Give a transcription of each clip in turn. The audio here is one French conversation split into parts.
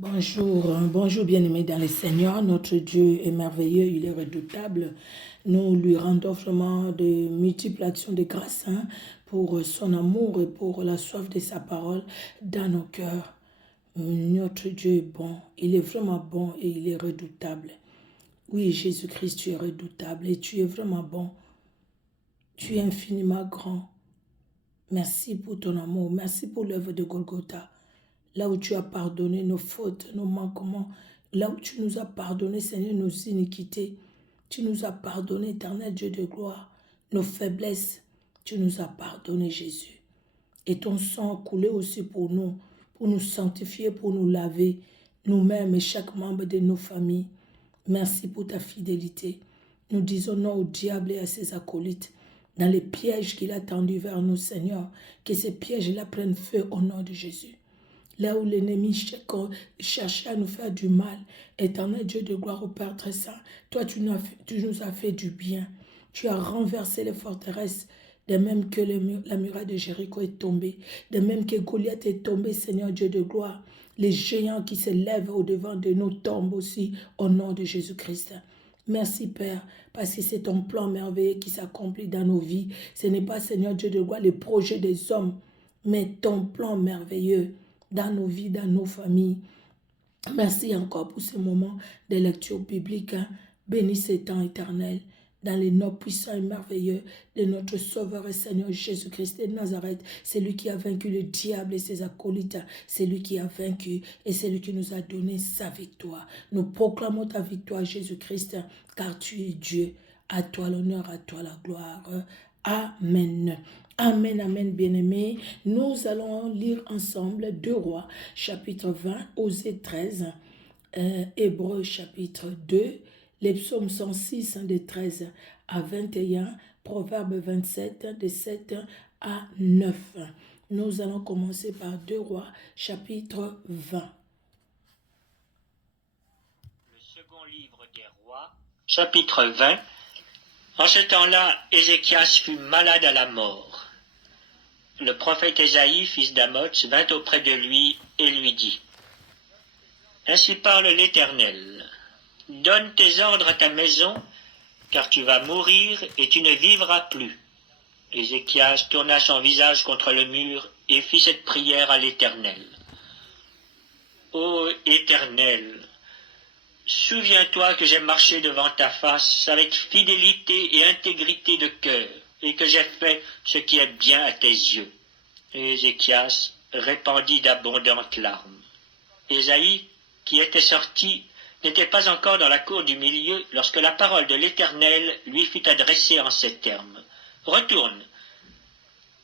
Bonjour bien-aimés dans le Seigneur. Notre Dieu est merveilleux, il est redoutable. Nous lui rendons vraiment de multiples actions de grâce pour son amour et pour la soif de sa parole dans nos cœurs. Notre Dieu est bon, il est vraiment bon et il est redoutable. Oui, Jésus-Christ, tu es redoutable et tu es vraiment bon. Tu es infiniment grand. Merci pour ton amour, merci pour l'œuvre de Golgotha. Là où tu as pardonné nos fautes, nos manquements, là où tu nous as pardonné, Seigneur, nos iniquités, tu nous as pardonné, éternel Dieu de gloire, nos faiblesses, tu nous as pardonné, Jésus. Et ton sang a coulé aussi pour nous sanctifier, pour nous laver, nous-mêmes et chaque membre de nos familles. Merci pour ta fidélité. Nous disons non au diable et à ses acolytes, dans les pièges qu'il a tendus vers nous, Seigneur, que ces pièges-là prennent feu au nom de Jésus. Là où l'ennemi cherchait à nous faire du mal, éternel Dieu de gloire au Père très saint, toi tu nous as fait du bien. Tu as renversé les forteresses, de même que la muraille de Jéricho est tombée, de même que Goliath est tombé, Seigneur Dieu de gloire. Les géants qui se lèvent au-devant de nous tombent aussi au nom de Jésus-Christ. Merci Père, parce que c'est ton plan merveilleux qui s'accomplit dans nos vies. Ce n'est pas, Seigneur Dieu de gloire, les projets des hommes, mais ton plan merveilleux dans nos vies, dans nos familles. Merci encore pour ce moment de lecture biblique. Bénis ce temps éternel dans les noms puissants et merveilleux de notre Sauveur et Seigneur Jésus-Christ de Nazareth. C'est lui qui a vaincu le diable et ses acolytes. C'est lui qui a vaincu et c'est lui qui nous a donné sa victoire. Nous proclamons ta victoire, Jésus-Christ, car tu es Dieu. À toi l'honneur, à toi la gloire. Amen. Amen, amen, bien-aimés. Nous allons lire ensemble 2 Rois, chapitre 20, Osée 13, Hébreux, chapitre 2, les psaumes 106, de 13 à 21, Proverbes 27, de 7 à 9. Nous allons commencer par 2 Rois, chapitre 20. Le second livre des Rois, chapitre 20. En ce temps-là, Ézéchias fut malade à la mort. Le prophète Ésaïe, fils d'Amoz, vint auprès de lui et lui dit : Ainsi parle l'Éternel. Donne tes ordres à ta maison, car tu vas mourir et tu ne vivras plus. Ézéchias tourna son visage contre le mur et fit cette prière à l'Éternel. Ô Éternel, souviens-toi que j'ai marché devant ta face avec fidélité et intégrité de cœur, et que j'ai fait ce qui est bien à tes yeux. Et Ézéchias répandit d'abondantes larmes. Ésaïe, qui était sorti, n'était pas encore dans la cour du milieu lorsque la parole de l'Éternel lui fut adressée en ces termes. Retourne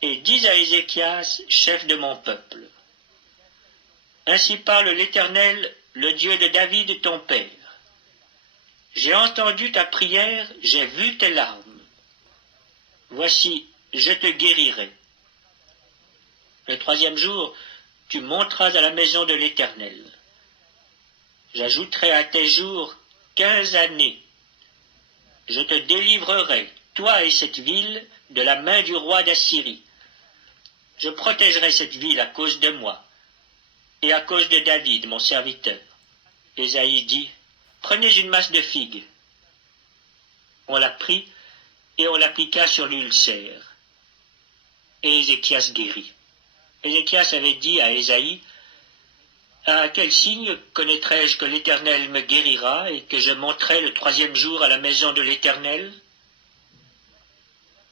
et dis à Ézéchias, chef de mon peuple. Ainsi parle l'Éternel, le Dieu de David ton père. J'ai entendu ta prière, j'ai vu tes larmes. Voici, je te guérirai. Le 3e jour, tu monteras à la maison de l'Éternel. J'ajouterai à tes jours 15 années. Je te délivrerai, toi et cette ville, de la main du roi d'Assyrie. Je protégerai cette ville à cause de moi, et à cause de David, mon serviteur. Ésaïe dit, prenez une masse de figues. On la prit, et on l'appliqua sur l'ulcère. Et Ézéchias guérit. Ézéchias avait dit à Ésaïe, à quel signe connaîtrai-je que l'Éternel me guérira et que je monterai le 3e jour à la maison de l'Éternel?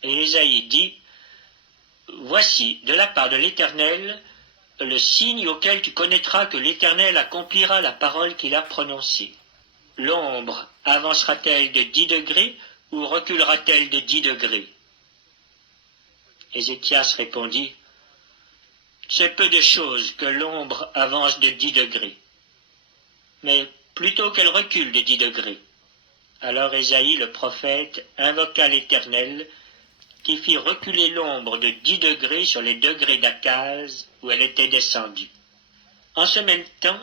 Et Ésaïe dit, voici, de la part de l'Éternel, le signe auquel tu connaîtras que l'Éternel accomplira la parole qu'il a prononcée. L'ombre avancera-t-elle de 10 degrés ou reculera-t-elle de 10 degrés? Ézéchias répondit, c'est peu de choses que l'ombre avance de 10 degrés, mais plutôt qu'elle recule de 10 degrés. Alors Ésaïe le prophète invoqua l'Éternel, qui fit reculer l'ombre de 10 degrés sur les degrés d'Akaz où elle était descendue. En ce même temps,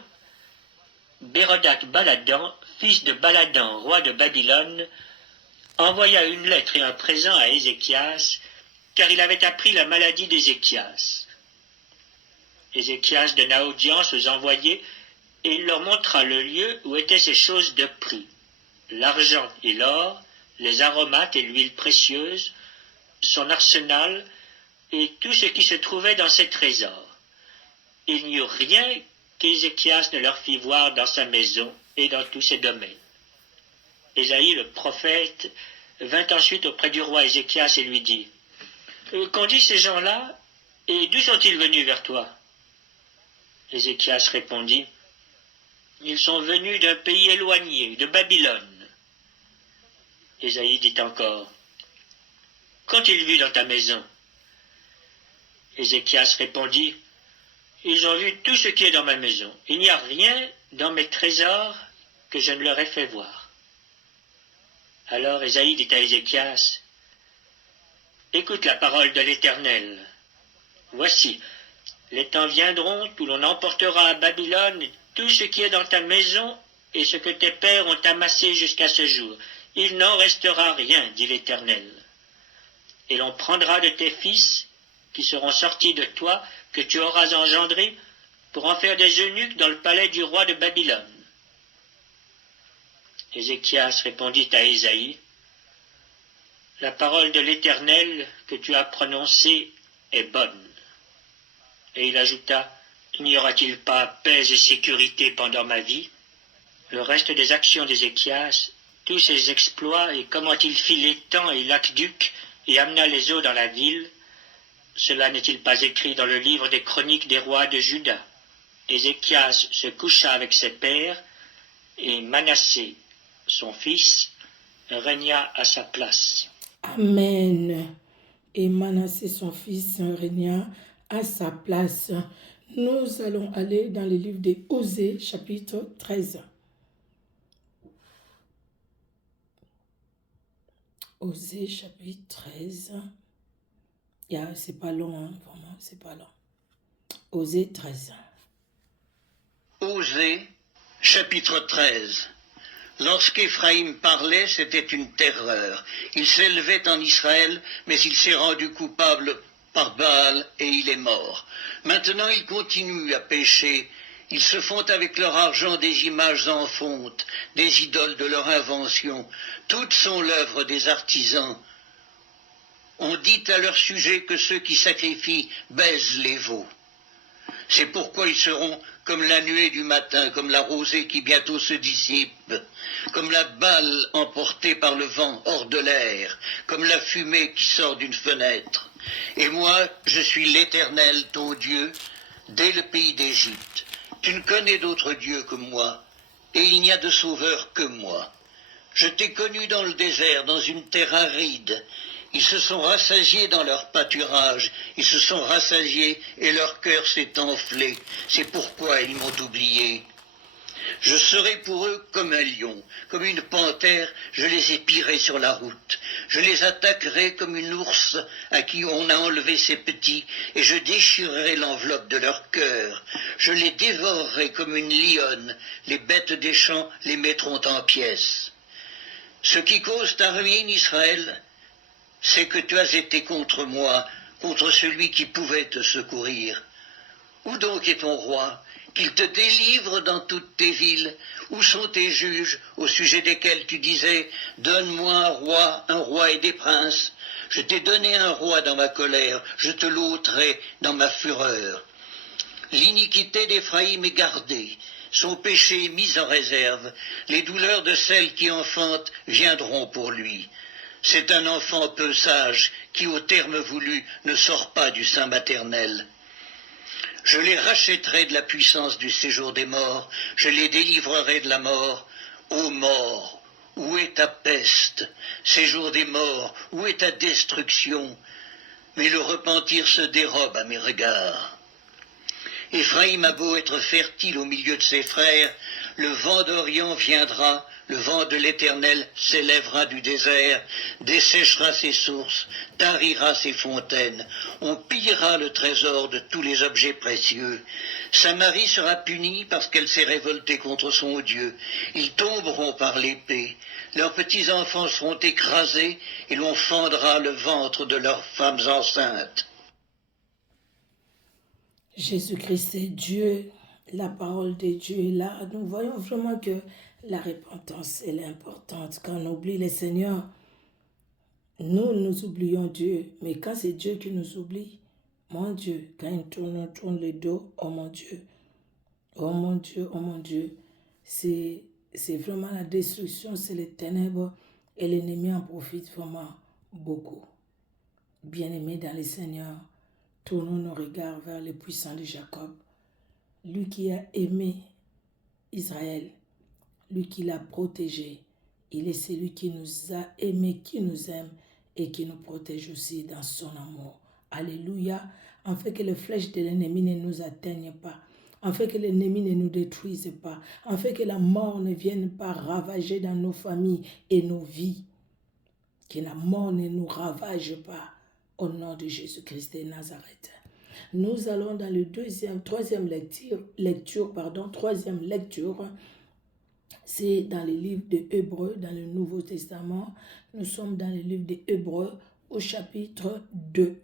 Bérodac Baladan, fils de Baladan, roi de Babylone, envoya une lettre et un présent à Ézéchias, car il avait appris la maladie d'Ézéchias. Ézéchias donna audience aux envoyés et il leur montra le lieu où étaient ces choses de prix, l'argent et l'or, les aromates et l'huile précieuse, son arsenal et tout ce qui se trouvait dans ses trésors. Il n'y eut rien qu'Ézéchias ne leur fit voir dans sa maison et dans tous ses domaines. Ésaïe le prophète vint ensuite auprès du roi Ézéchias et lui dit « Qu'ont dit ces gens-là, et d'où sont-ils venus vers toi ?» Ézéchias répondit « Ils sont venus d'un pays éloigné, de Babylone. » Ésaïe dit encore « Qu'ont-ils vu dans ta maison ?» Ézéchias répondit « Ils ont vu tout ce qui est dans ma maison. Il n'y a rien dans mes trésors que je ne leur ai fait voir. » Alors Ésaïe dit à Ézéchias « Écoute la parole de l'Éternel. Voici, les temps viendront où l'on emportera à Babylone tout ce qui est dans ta maison et ce que tes pères ont amassé jusqu'à ce jour. Il n'en restera rien, dit l'Éternel. Et l'on prendra de tes fils qui seront sortis de toi, que tu auras engendrés, pour en faire des eunuques dans le palais du roi de Babylone. » Ézéchias répondit à Ésaïe, « La parole de l'Éternel que tu as prononcée est bonne. » Et il ajouta, « N'y aura-t-il pas paix et sécurité pendant ma vie ?» Le reste des actions d'Ézéchias, tous ses exploits et comment il fit l'étang et l'aqueduc et amena les eaux dans la ville, cela n'est-il pas écrit dans le livre des chroniques des rois de Juda? Ézéchias se coucha avec ses pères, et Manassé, son fils, régna à sa place. Amen. Et Manassé, son fils, régna à sa place. Nous allons aller dans le livre des Osée, chapitre 13. Osée, chapitre 13. C'est pas long, hein, vraiment, c'est pas long. Osée 13. Osée, chapitre 13. Lorsqu'Éphraïm parlait, c'était une terreur. Il s'élevait en Israël, mais il s'est rendu coupable par Baal et il est mort. Maintenant ils continuent à pécher. Ils se font avec leur argent des images en fonte, des idoles de leur invention. Toutes sont l'œuvre des artisans. On dit à leur sujet que ceux qui sacrifient baisent les veaux. C'est pourquoi ils seront comme la nuée du matin, comme la rosée qui bientôt se dissipe, comme la balle emportée par le vent hors de l'air, comme la fumée qui sort d'une fenêtre. Et moi, je suis l'Éternel, ton Dieu, dès le pays d'Égypte. Tu ne connais d'autre Dieu que moi, et il n'y a de sauveur que moi. Je t'ai connu dans le désert, dans une terre aride. Ils se sont rassasiés dans leur pâturage, ils se sont rassasiés et leur cœur s'est enflé. C'est pourquoi ils m'ont oublié. Je serai pour eux comme un lion, comme une panthère, je les épierai sur la route. Je les attaquerai comme une ours à qui on a enlevé ses petits, et je déchirerai l'enveloppe de leur cœur. Je les dévorerai comme une lionne, les bêtes des champs les mettront en pièces. Ce qui cause ta ruine, Israël, c'est que tu as été contre moi, contre celui qui pouvait te secourir. Où donc est ton roi, qu'il te délivre dans toutes tes villes? Où sont tes juges, au sujet desquels tu disais « Donne-moi un roi et des princes ». Je t'ai donné un roi dans ma colère, je te l'ôterai dans ma fureur. L'iniquité d'Éphraïm est gardée, son péché est mis en réserve. Les douleurs de celle qui enfante viendront pour lui. C'est un enfant peu sage qui, au terme voulu, ne sort pas du sein maternel. Je les rachèterai de la puissance du séjour des morts, je les délivrerai de la mort. Ô mort, où est ta peste? Séjour des morts, où est ta destruction? Mais le repentir se dérobe à mes regards. Éphraïm a beau être fertile au milieu de ses frères, le vent d'Orient viendra, le vent de l'Éternel s'élèvera du désert, desséchera ses sources, tarira ses fontaines, on pillera le trésor de tous les objets précieux. Samarie sera punie parce qu'elle s'est révoltée contre son Dieu. Ils tomberont par l'épée, leurs petits-enfants seront écrasés et l'on fendra le ventre de leurs femmes enceintes. Jésus-Christ est Dieu la parole de Dieu est là. Nous voyons vraiment que la repentance, elle est importante. Quand on oublie le Seigneur, nous oublions Dieu. Mais quand c'est Dieu qui nous oublie, mon Dieu, quand on tourne le dos, oh mon Dieu, oh mon Dieu, oh mon Dieu, c'est vraiment la destruction, c'est les ténèbres et l'ennemi en profite vraiment beaucoup. Bien-aimés dans le Seigneur, tournons nos regards vers le puissant de Jacob, lui qui a aimé Israël, lui qui l'a protégé. Il est celui qui nous a aimés, qui nous aime et qui nous protège aussi dans son amour. Alléluia, en fait que les flèches de l'ennemi ne nous atteignent pas, en fait que l'ennemi ne nous détruise pas, en fait que la mort ne vienne pas ravager dans nos familles et nos vies, que la mort ne nous ravage pas, au nom de Jésus-Christ de Nazareth. Nous allons dans le troisième lecture, c'est dans le livre de Hébreux, dans le Nouveau Testament. Nous sommes dans le livre de Hébreux au chapitre 2.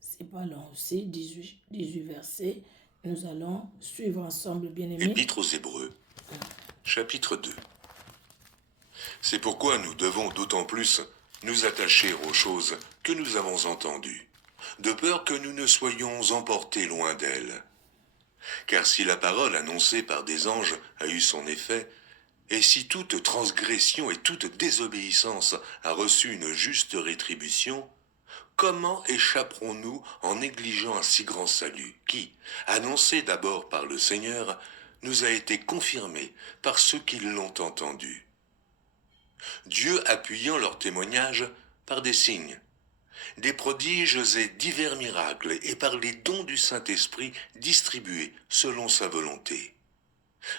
C'est pas long aussi, 18 versets. Nous allons suivre ensemble, bien-aimés. Épître aux Hébreux, chapitre 2. C'est pourquoi nous devons d'autant plus nous attacher aux choses que nous avons entendues, de peur que nous ne soyons emportés loin d'elles. Car si la parole annoncée par des anges a eu son effet, et si toute transgression et toute désobéissance a reçu une juste rétribution, comment échapperons-nous en négligeant un si grand salut qui, annoncé d'abord par le Seigneur, nous a été confirmé par ceux qui l'ont entendu? Dieu appuyant leur témoignage par des signes, des prodiges et divers miracles, et par les dons du Saint-Esprit distribués selon sa volonté.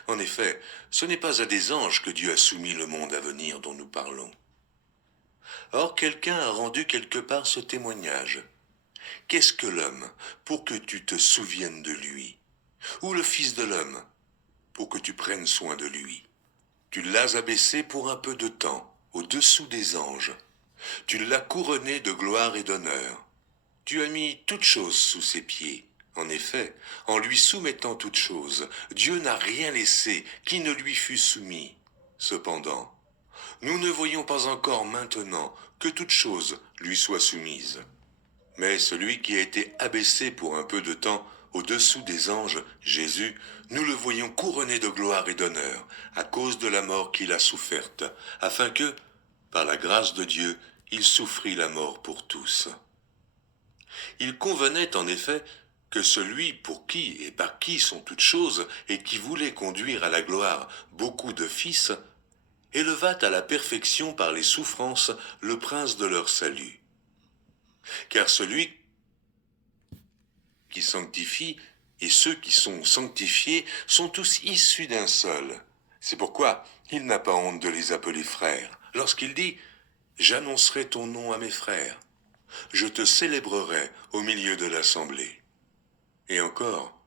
En effet, ce n'est pas à des anges que Dieu a soumis le monde à venir dont nous parlons. Or, quelqu'un a rendu quelque part ce témoignage. Qu'est-ce que l'homme pour que tu te souviennes de lui? Ou le Fils de l'homme pour que tu prennes soin de lui? Tu l'as abaissé pour un peu de temps, au-dessous des anges. Tu l'as couronné de gloire et d'honneur. Tu as mis toutes choses sous ses pieds. En effet, en lui soumettant toutes choses, Dieu n'a rien laissé qui ne lui fût soumis. Cependant, nous ne voyons pas encore maintenant que toutes choses lui soient soumises. Mais celui qui a été abaissé pour un peu de temps au-dessous des anges, Jésus, nous le voyons couronné de gloire et d'honneur à cause de la mort qu'il a soufferte, afin que, par la grâce de Dieu, il souffrit la mort pour tous. Il convenait en effet que celui pour qui et par qui sont toutes choses et qui voulait conduire à la gloire beaucoup de fils, élevât à la perfection par les souffrances le prince de leur salut. Car celui qui sanctifie et ceux qui sont sanctifiés sont tous issus d'un seul. C'est pourquoi il n'a pas honte de les appeler frères, lorsqu'il dit « J'annoncerai ton nom à mes frères, je te célébrerai au milieu de l'assemblée. » Et encore,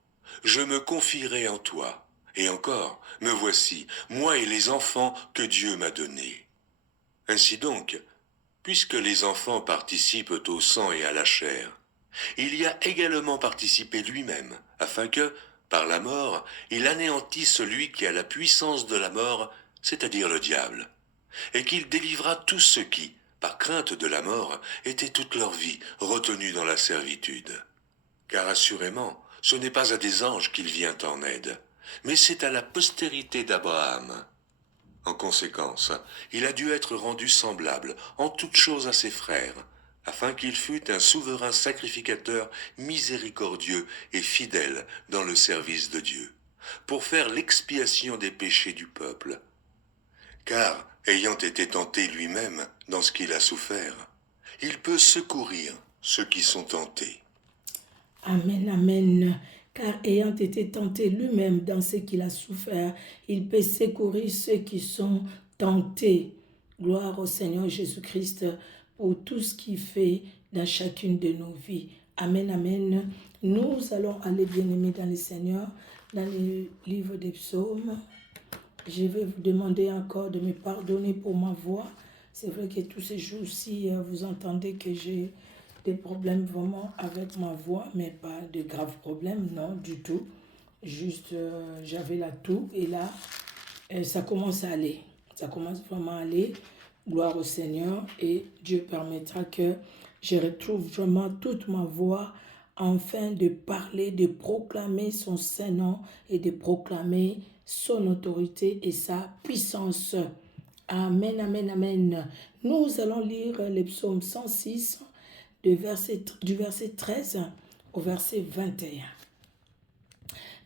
je me confierai en toi. Et encore, me voici, moi et les enfants que Dieu m'a donnés. Ainsi donc, puisque les enfants participent au sang et à la chair, il y a également participé lui-même, afin que, par la mort, il anéantisse celui qui a la puissance de la mort, c'est-à-dire le diable, et qu'il délivra tous ceux qui, par crainte de la mort, étaient toute leur vie retenus dans la servitude. Car assurément, ce n'est pas à des anges qu'il vient en aide, mais c'est à la postérité d'Abraham. En conséquence, il a dû être rendu semblable en toutes choses à ses frères, afin qu'il fût un souverain sacrificateur miséricordieux et fidèle dans le service de Dieu, pour faire l'expiation des péchés du peuple. Car, ayant été tenté lui-même dans ce qu'il a souffert, il peut secourir ceux qui sont tentés. Amen, amen. Car ayant été tenté lui-même dans ce qu'il a souffert, il peut secourir ceux qui sont tentés. Gloire au Seigneur Jésus-Christ pour tout ce qu'il fait dans chacune de nos vies. Amen, amen. Nous allons aller, bien-aimés dans le Seigneur, dans le livre des psaumes. Je vais vous demander encore de me pardonner pour ma voix. C'est vrai que tous ces jours-ci, vous entendez que j'ai des problèmes vraiment avec ma voix, mais pas de graves problèmes, non, du tout. Juste, j'avais la toux et là, ça commence à aller. Ça commence vraiment à aller. Gloire au Seigneur et Dieu permettra que je retrouve vraiment toute ma voix afin de parler, de proclamer son Saint-Nom et de proclamer son autorité et sa puissance. Amen, amen, amen. Nous allons lire le psaume 106 du verset 13 au verset 21.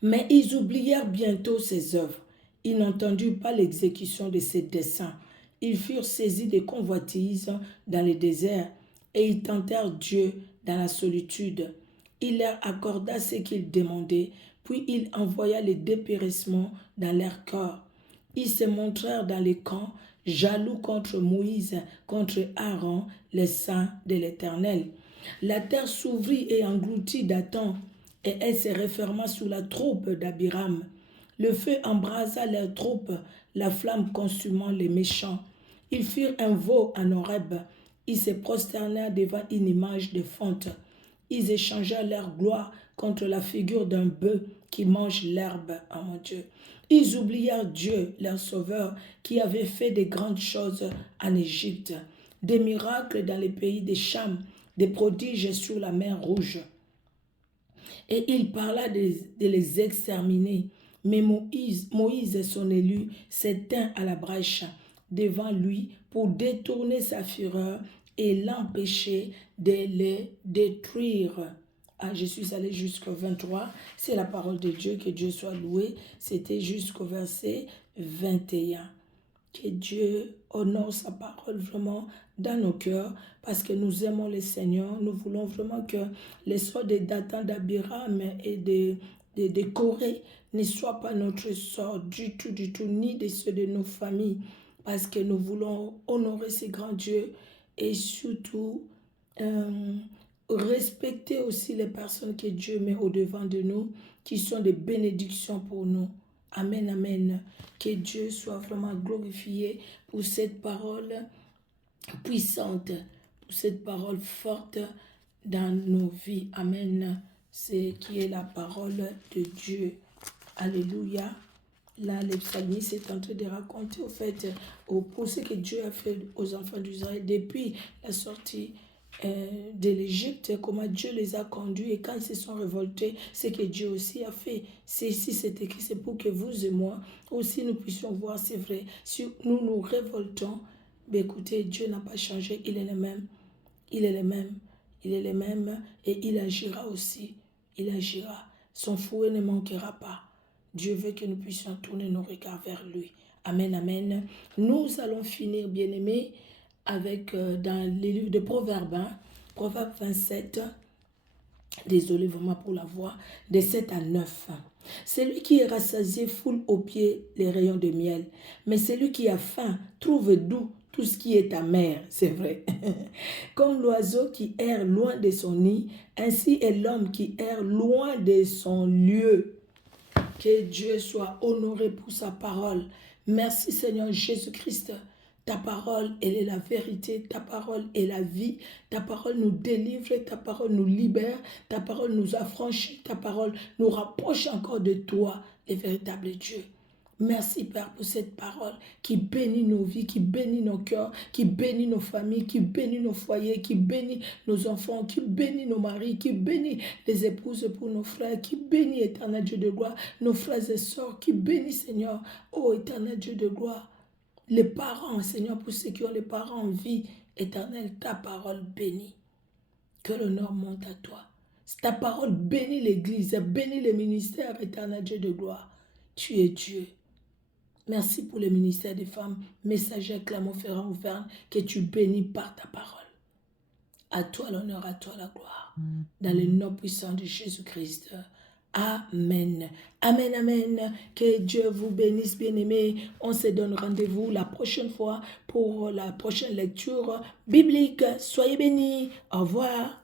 Mais ils oublièrent bientôt ses œuvres. Ils n'entendirent pas l'exécution de ses desseins. Ils furent saisis de convoitises dans le désert et ils tentèrent Dieu dans la solitude. Il leur accorda ce qu'ils demandaient, puis il envoya le dépérissement dans leur cœur. Ils se montrèrent dans les camps, jaloux contre Moïse, contre Aaron, les saints de l'Éternel. La terre s'ouvrit et engloutit Dathan, et elle se referma sous la troupe d'Abiram. Le feu embrasa leurs troupes, la flamme consumant les méchants. Ils firent un veau en Horeb. Ils se prosternèrent devant une image de fonte. Ils échangèrent leur gloire contre la figure d'un bœuf qui mange l'herbe. Oh mon Dieu. Ils oublièrent Dieu, leur sauveur, qui avait fait de grandes choses en Égypte, des miracles dans les pays des Cham, des prodiges sur la mer Rouge. Et il parla de les exterminer. Mais Moïse, son élu, s'éteint à la brèche devant lui pour détourner sa fureur et l'empêcher de les détruire. Je suis allé jusqu'au 23, c'est la parole de Dieu, que Dieu soit loué. C'était jusqu'au verset 21. Que Dieu honore sa parole vraiment dans nos cœurs, parce que nous aimons le Seigneur. Nous voulons vraiment que les sorts de Dathan, d'Abiram et de Corée ne soient pas notre sort du tout, ni de ceux de nos familles, parce que nous voulons honorer ces grands dieux et surtout respecter aussi les personnes que Dieu met au-devant de nous, qui sont des bénédictions pour nous. Amen, amen. Que Dieu soit vraiment glorifié pour cette parole puissante, pour cette parole forte dans nos vies. Amen. C'est qui est la parole de Dieu. Alléluia. Là, le psalmiste est en train de raconter au fait pour ce que Dieu a fait aux enfants d'Israël depuis la sortie de l'Égypte, comment Dieu les a conduits et quand ils se sont révoltés, c'est que Dieu aussi a fait. C'est écrit, c'est pour que vous et moi aussi nous puissions voir, c'est vrai. Si nous nous révoltons, mais écoutez, Dieu n'a pas changé, il est le même. Il est le même. Il est le même et il agira aussi. Il agira. Son fouet ne manquera pas. Dieu veut que nous puissions tourner nos regards vers lui. Amen, amen. Nous allons finir, bien-aimés, avec dans les livres de Proverbes, Proverbe 27, désolé vraiment pour la voix, de 7 à 9. Celui qui est rassasié foule aux pieds les rayons de miel, mais celui qui a faim trouve doux tout ce qui est amer, c'est vrai. Comme l'oiseau qui erre loin de son nid, ainsi est l'homme qui erre loin de son lieu. Que Dieu soit honoré pour sa parole. Merci Seigneur Jésus-Christ. Ta parole, elle est la vérité, ta parole est la vie, ta parole nous délivre, ta parole nous libère, ta parole nous affranchit, ta parole nous rapproche encore de toi, le véritable Dieu. Merci Père pour cette parole qui bénit nos vies, qui bénit nos cœurs, qui bénit nos familles, qui bénit nos foyers, qui bénit nos enfants, qui bénit nos maris, qui bénit les épouses pour nos frères, qui bénit éternel Dieu de gloire, nos frères et sœurs, qui bénit Seigneur, ô éternel Dieu de gloire. Les parents, Seigneur, pour ceux qui ont les parents en vie, éternel, ta parole bénit. Que l'honneur monte à toi. Ta parole bénit l'Église, bénit les ministères, éternel Dieu de gloire. Tu es Dieu. Merci pour le ministère des femmes, messagères Clermont-Ferrand Auvergne, que tu bénis par ta parole. À toi l'honneur, à toi la gloire. Dans le nom puissant de Jésus-Christ. Amen. Amen, amen. Que Dieu vous bénisse, bien-aimés. On se donne rendez-vous la prochaine fois pour la prochaine lecture biblique. Soyez bénis. Au revoir.